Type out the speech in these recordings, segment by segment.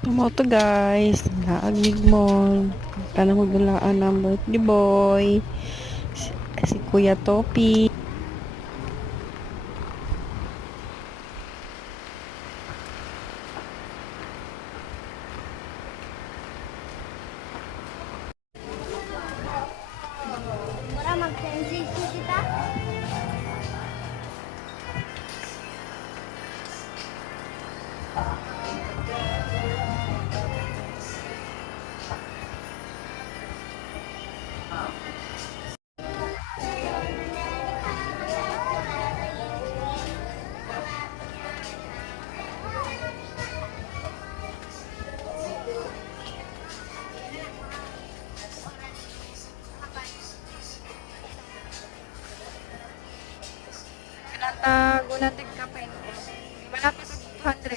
Tama to guys, naagnig mo. Tanang magdulaan ng birthday boy. Si Kuya Topi. Para mag-NCC kita. Gunatig ka pa yun. Malapit sa 200.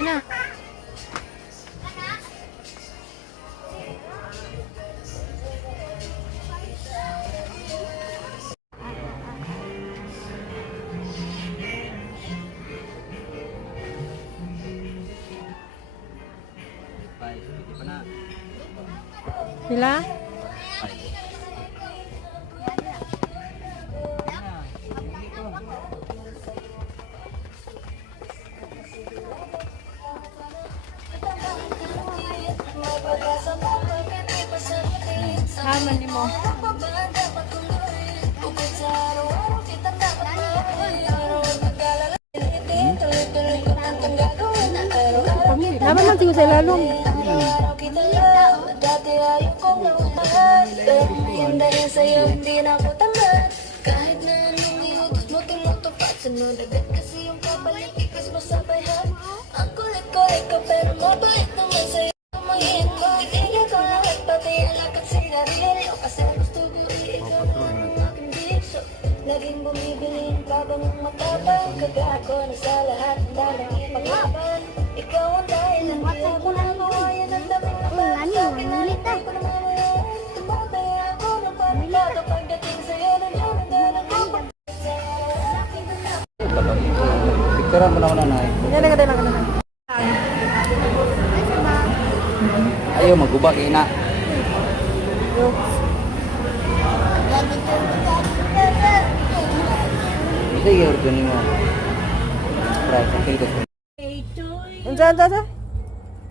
Na. Sila? Haman ni mo. Naman lang tingin sa ilalong. Dahil sa'yo hindi na ako tamad. Kahit na anong iutos mo tumutupad. Sunod agad kasi yung kapalit ikas mo sa bayhan. Ang kulit-kulit ka pero mabait naman sa'yo. Tumangin mo, itigil ko lahat pati ang lakad sigarilyo. Kasi gusto ko ikaw naman ang aking bisyo. Laging bumibiling babang matapang. Kagago na sa lahat ng dalang ipaglaban. Ikaw ang dahilan kaya ko nagawayan ang daming naman sa akin na hindi ko na mamayan. Tumatay ako ng pamilado pagdating sa'yo nandiyan ang dalang ipag. Picturean mo na ako nanay. Yan ang ganda lang ka naman. Ayaw magubak ina. Sige, ordo mo. Right, sakil ko. Unsa.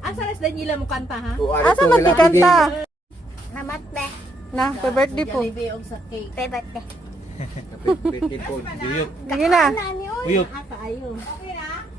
Asa ras Daniela mo kanta ha? Asa magkikanta? Namat be. Na, pa birthday po. Biog sa cake. Pebat be. Birthday po. Diyot. Sige na. Nani oy. Uyot. Asa ayo. Okay na?